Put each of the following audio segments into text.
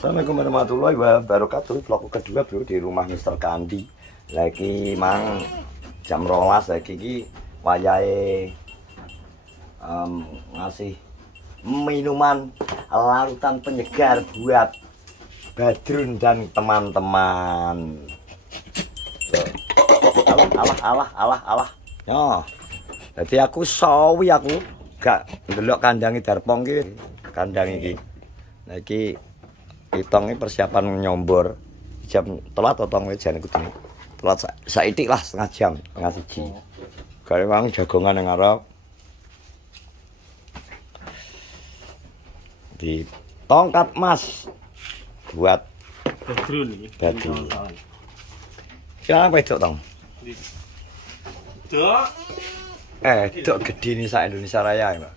Assalamualaikum warahmatullahi wabarakatuh. Vlog kedua bro di rumah Mr. Kandi. Lagi mang jam 12 lagi ki wayahe ngasih minuman larutan penyegar buat Badrun dan teman-teman. Alah. Yo. Jadi aku sawi aku gak ndelok kandangi Darpong ki, kandang iki. Nah iki hitongnya persiapan nyombor jam telat otong jan iku telat saithik lah setengah jam setengah siji gare wong jagongan yang ngarep di tongkat emas buat Badrun iki. Badrun. Siapa wedok tong? Dok. Dok gede nih sak Indonesia Raya ya, Pak.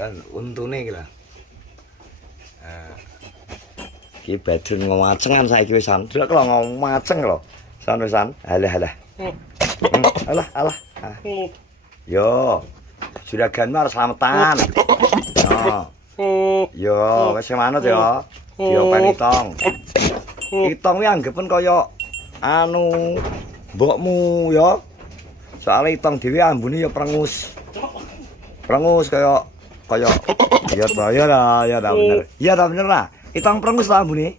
Kan untune iki lah. Ki Badrun ngomacengan saiki wisan. Delok kok ngomaceng lho. San-san. Alah. Alah. Yo. Juragan harus selamatan. Yo, wis manut yo. Diopeni tong. Itong kuwi anggepen kaya anu mbokmu yo. Soale itong dhewe ambune yo prengus. Prengus kaya ya ta bener. Iya ta bener lah. Itong prengus ta ambune?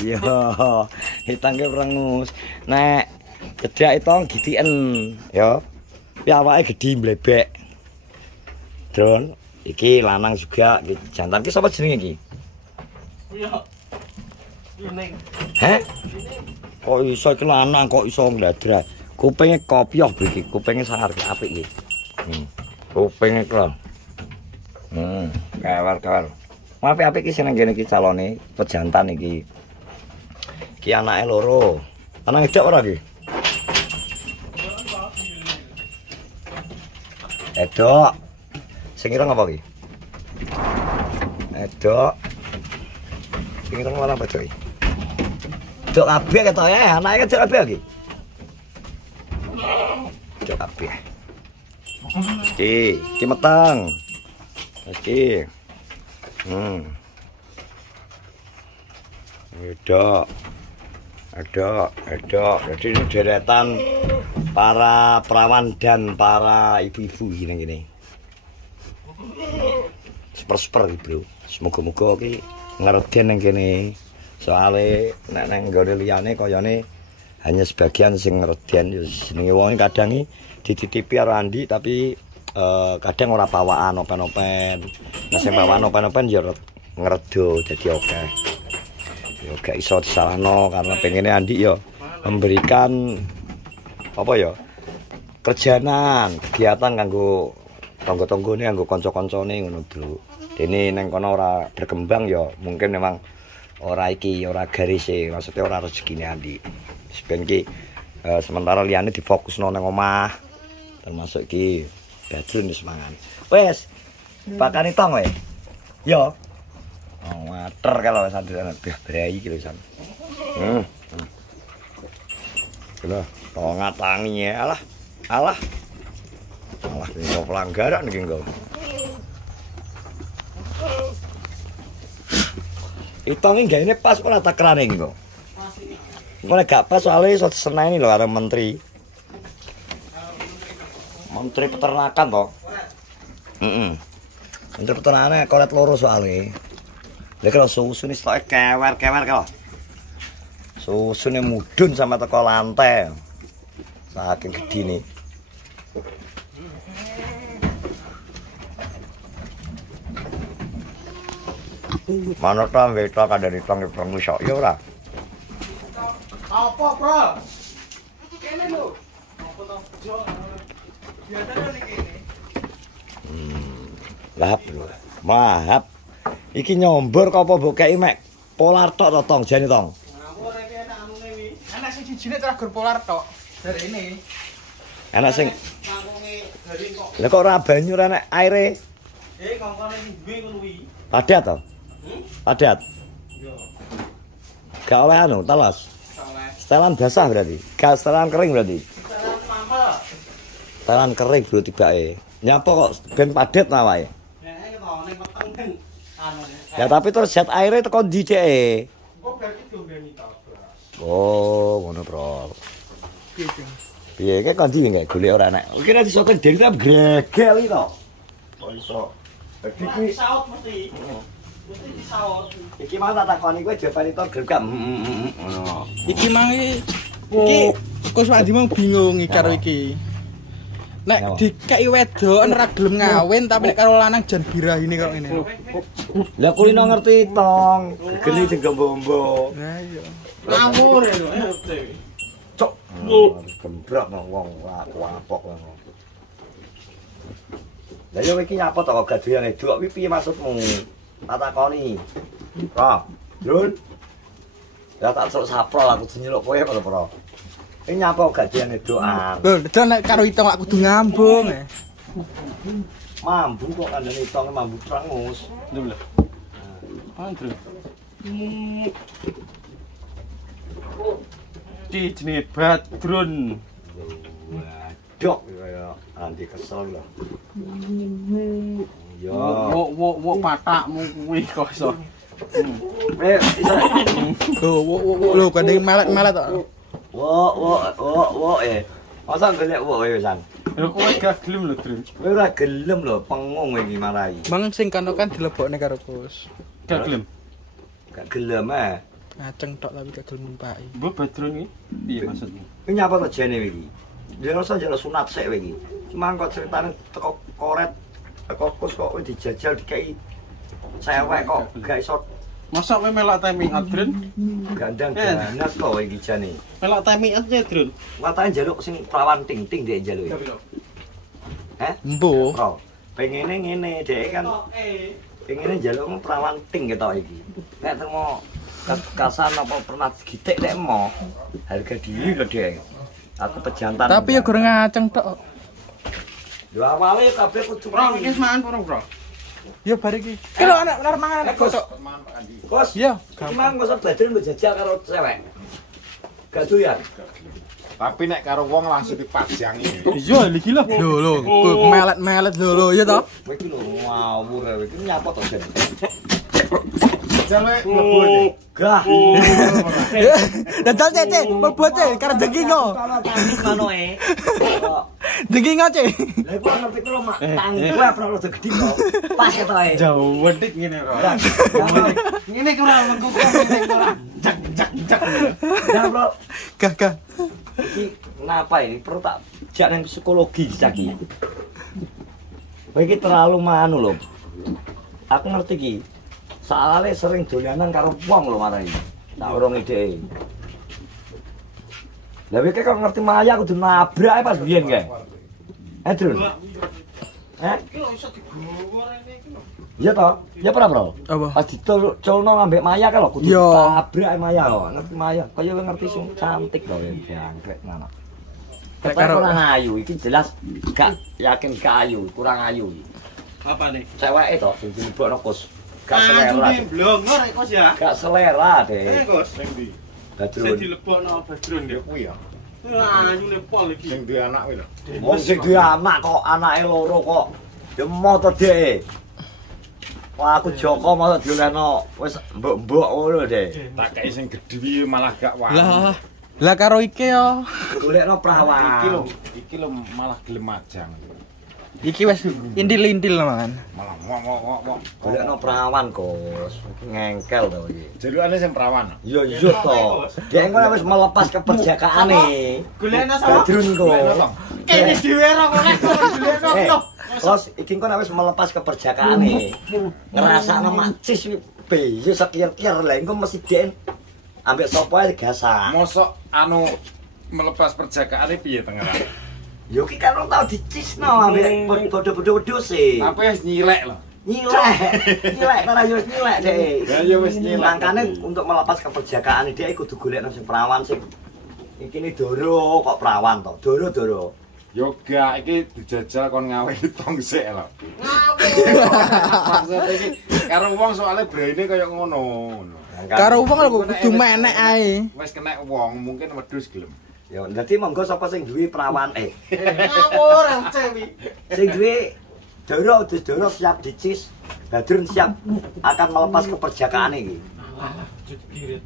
Iya, hitang ke prengus. Nek cedak itong gitiken ya. Tapi awake gedhi mlebek. Drone iki lanang juga, iki jantan ki sapa jenenge iki? Iya. Yuning. Kok iso iki lanang kok iso ngladra. Kupinge kopyoh iki, kupinge sangar apik iki. Kupinge klo. Kawal. Apik iki seneng kene iki calone pejantan iki. Iki anake loro. Anak ngedok ora iki? Edok. Sing ireng apa iki? Edok. Sing ireng malah apa iki? Edok kabeh ketok ya, anake edok kabeh iki. Edok kabeh. Iki meteng. Iki. Edok. Jadi ini deretan para perawan dan para ibu-ibu gini. Super bro. Semoga-moga iki ngereden nang kene. Soale nek nang nggone liyane kayane hanya sebagian sing ngereden ya jenenge wong kadang dititipi karo Andi tapi kadang ora pawaan open-open. Nah sing pawaan open-open ya ngredo dadi akeh. Ya gak iso disalahno karena pengennya Andi ya memberikan apa ya kerjaan kegiatan kanggo tangga-tanggane kanggo kanca-kancane ngono bro. Dene nang kono ora berkembang ya mungkin memang ora garise maksudnya ora rezekine Andi. Seben ki sementara liyane difokusno nang omah termasuk ki Badrun wis mangan. Wes pakane tong we. Yo. Water kalau wis andene brai iki lho san. Lho, tong ngatangi ya. Alah iki pelanggaran iki engko. Itonge gaene pas ora tak kerane iki kok. Pas. Gak pas soalnya iso diseneni lho karo menteri. Menteri peternakan toh. Menteri peternakan kolet loro soalnya. Lha kalau susune stoke kewer kalau. Susune mudhun sama teko lantai. Saking gedine. Mana ta weta kandhane tong iso ya ora? Apa, Bro? Kene lho. Apa to? Jo. Biasane iki kene. Lahap lho. Mahap. Iki nyombor kok apa mbok kei mek polar tok to tong jane tong. Ngawur iki enak anune iki. Enak sing sijine trager polar tok. Dari ini. Enak sing Kangkunge garing kok. lha kok ora banyu ora nek aire. Kangkone ngombe ngono kuwi. Padat to? Padat. Yo. Gak oleh anu talas. Saleh. Setelan basah berarti. Gak setelan kering berarti. Setelan mampel. Setelan kering bro tibake. Nyapa kok ben padet awake. Nek iki to ning peteng anu. Ya tapi terus zat airnya teko ndi dek? Kok berarti diombeni ta, Bro? Oh, ngono, Bro. Piye, Ceng? Piye iki kon ndi nggak golek ora enak. Iki nek disoten dhewe tak gregel iki to. Kok iso. Dadi iki Disaut mesti. Mesti disaut. iki mau tak takoni kowe jawabane to gregam. Ngono. Iki mang iki Kus Wandi mau bingung iki karo iki. Nek dikeki wedokan ora gelem ngawin tapi nek karo lanang jan birahine kok ngene. Lah kulino ngerti tong, geni sing gombo-gombo. Lah iya. Ngawur ya, Ceng. Cok. Gembrak nang wong aku apok ngono. Lah yo iki nyapa to kok gaduyan eduk kuwi piye maksudmu? Tak takoni. Ra, Jun. Ya tak sok saprol aku nyeluk kowe kok, Bro. Iki nyapa gaduyan edukan. Lho, dadi nek karo itu lak kudu ngambung. Mambu kok kandhane itonge mambu prangus. Lho. Andre. Di jenenge Badrun. Waduh, kaya anti kesel lho. Yo. Wo patakmu kuwi kok iso. Iso. Lho, kandhe melet-melet kok. Wo Masa golek wo wisan. Lho kowe gak gelem lho, Dren. Kowe ora gelem lho, pengung iki marai. Mang sing kanokan dilebokne karo Kus. Gak gelem. Gak gelem ah. Ngaceng tok tapi gak gelem numpaki. Mbok Badrun iki piye maksudmu? Iki nyapa to jene iki? Dia rasa jare sunat sik iki. Cuma kok ceritane teko koret, teko Kus kok dijajal dikei cewek kok gak iso Masa kowe melok timing Adren? gandang ganas kok iki jane. Melok timing aja, Dren. Watane njaluk sing prawan ting-ting dhek njaluk. Heh? Mbuh. Bro, pengene ngene dhek kan pengene njaluk prawan ting ketok iki. Nek termo kasan apa pernah gitik nek mo harga diri lho dhek. Aku pejantan. Tapi ya goreng ngaceng tok. Yo awale kabeh kudu Bro, iki mangan purung, Bro. Ya bar iki. Ki lho anak bener mangan anak Kus. kok. Kos, Iya, iki mang kok badren mbok jajal karo cewek. Gak doyan. Tapi nek karo wong langsung dipajangi. Iya, iki lho. Lho, melet-melet lho ya toh. Kowe iki lho ngawur kowe iki nyapa to, Den? Jale mlebu iki. Gah. Dadal cece, mebot cece karo dengingo. Manoe. Dengingo cece. Lah kok ngerti kok mak tangi kowe ora rada gedhi kok. Pas ketoke. Jauh wedik ngene, Bro. Ngene ku ora mengko ngene ku ora. Jak. Ya, Bro. Gah. Iki kenapa ini perlu tak jak nang psikologi iki. Kowe iki terlalu manu lho. Aku ngerti iki. Soale sering dolanan karo wong lho marai. Tak urung ide. Lah kowe kok ngerti maya kudu nabrak pas biyen kae. Drun. Iki lho iso digowo rene iki lho. Iya toh? Ya ora, Bro? Apa? Pas dicolno ambek Maya kan lho kudu Iya. tabrak Maya lho. Ngerti Maya. Kaya kowe ngerti sing cantik lho jangkrik ngono. Nek Karo karo kurang ayu iki jelas gak yakin gak ayu, kurang ayu. Apa nih? Ceweke to sing dilebokno Kus. Gak selera. Anjune blongor iki, Kus ya. Gak selera, Eh, Dek. Kus. Sing ndi? Sing Badrun. dilebokno Badrun Ya ya. kuwi ya. Anyune pol iki. Sing duwe anak kuwi lho. Wong sing duwe anak kok anake loro kok. Ya moto Dek. Wah aku Joko masa diolehno wis mbok-mbok ngono, Dek. Tak kei sing gedhi malah gak wani. Lah karo iki yo. Golekno prawan. Iki lho malah gelem majang. Iki wis intil-intil man. Malah ngok. Golekno prawan, Kus. Iki ngengkel to iki. Jalukane sing perawan. Iya iya to. Dia engko wis melepas keperjakaane. Golekno sapa? Badrun kok. Kene dhewe ora kok golekno. Terus iki engko wis melepas keperjakaane. Ngrasakno macis piye sekir-kir lah engko mesti den ambek sapa ae gasak. Mosok anu melepas perjakaane piye tengeran. Yo ki kan ora tau dicisno ambek bodho-bodho wedhuse. Tapi wis nyilek lho. Nyilek ora yo wis nyilek Dek. Ya yo wis nyilek. Makane untuk melepas keperjakaane dia kudu golekno sing perawan sing iki ne Doro kok perawan to. Doro. Yo gak iki dijajal kon ngawini tong sik lho. Maksud iki karo wong soalnya braine kaya ngono. Karo wong lho kudu menek ae. Wis kena wong mungkin wedhus gelem. Ya dadi monggo sapa sing duwe perawan Ngawur cewi. sing duwe Doro siap dicis Badrun siap akan melepas keperjakaan iki.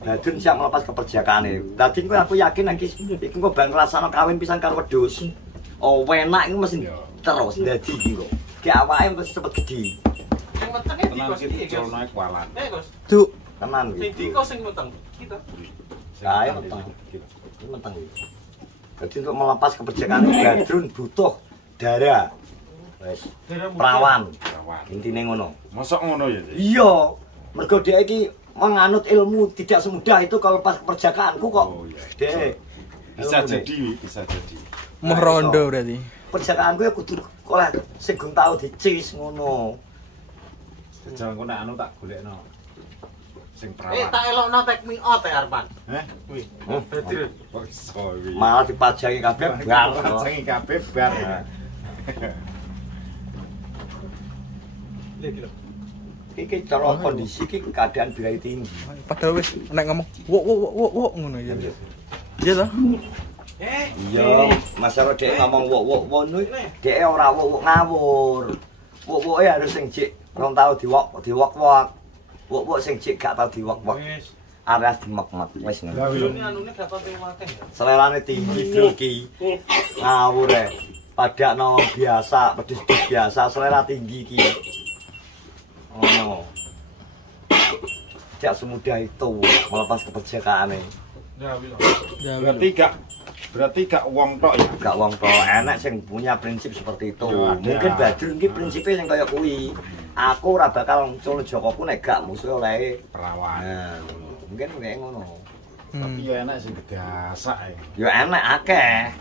Badrun siap melepas keperjakaan iki. Dadi aku yakin iki kok bang ngrasakno kawin pisan karo wedhus. Oh, enak iku mesti terus dadi iki kok. Ki awake mesti cepet gedhi. Sing meteng iki Tenang Gus. iki colno kualan. Gus. Duk, Tenan Sing iki. diko sing meteng. Kita. Ayo meteng. Ini meteng iki. Jadi untuk melepas keperjakaan Badrun butuh darah. Wes, perawan. Intine ngono. Mosok ngono ya, Cik? Iya, mergo dhek iki menganut ilmu tidak semudah itu kalau pas keperjakaanku kok. Oh, iya. Dek. Bisa ilmune. jadi, bisa jadi. mau rondo berarti. Perjakaanku ya kudu oleh sing gung tau dicis ngono. Jajal engko nek anu tak golekno. Sing tak perawan. elokno take me out Arpan. Heh? Kuwi. Hmm. Badrun. Kok iso iki? Malah dipajangi kabeh bar. Pajangi kabeh bar. Iki cara kondisi iki keadaan birai tinggi. Padahal wis nek ngomong wok ngono ya. Iya toh? Iya, masalah dhek ngomong wok ngono dhek ora wok ngawur. Wok-woke harus sing jek rong tau diwok-wok. Wok sing jek gak tau diwok-wok. Aras dimek-mek wis ngono. Ini anune gak tau akeh ya. Selerane tinggi bro ki. Ngawur e. Padakno biasa, pedhes-pedhes biasa, selera tinggi ki. Oh. Tidak semudah itu melepas keperjakaane. Ya wis. Ya Berarti gak wong tok ya. Gak wong tok enek sing punya prinsip seperti itu. Ya, ada. Mungkin Badrun ki prinsipe sing kaya kuwi. Aku ora bakal muncul Jokoku nek gak musuh oleh. Perawan. Nah, mungkin kayak ngono. Tapi ya enak sing gedasak ya. Ya enek akeh.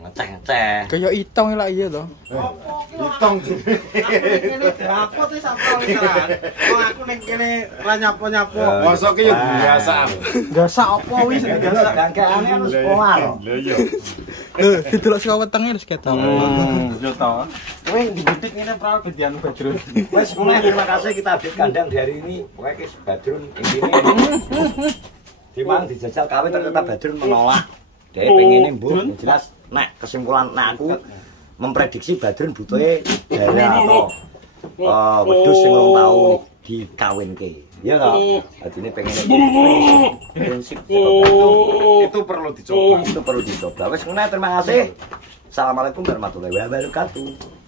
Ngeceh-ngeceh. Kayak itong lah iya toh. Hitong. Kene dapet wis sampe literan. Wong aku ning kene ra nyapo-nyapo. Mosok ki ya biasa. Gasak apa wis? Gangkeane harus poar. Lha iya. Lho, didelok saka wetenge wis ketok. Yo to. Kowe dibidik ngene pral bedian Badrun. Wes mulai terima kasih kita update kandang di hari ini. Pokoknya Kis Badrun intine dimang dijajal kawin ternyata Badrun menolak. Dia pengen mbok jelas nek kesimpulan nek aku memprediksi Badrun butuhe darah atau wedhus sing rong tau dikawinke. Ya toh. Dadine pengen prinsip Itu perlu dicoba. itu perlu dicoba. Wes ngono terima kasih. Assalamualaikum warahmatullahi wabarakatuh.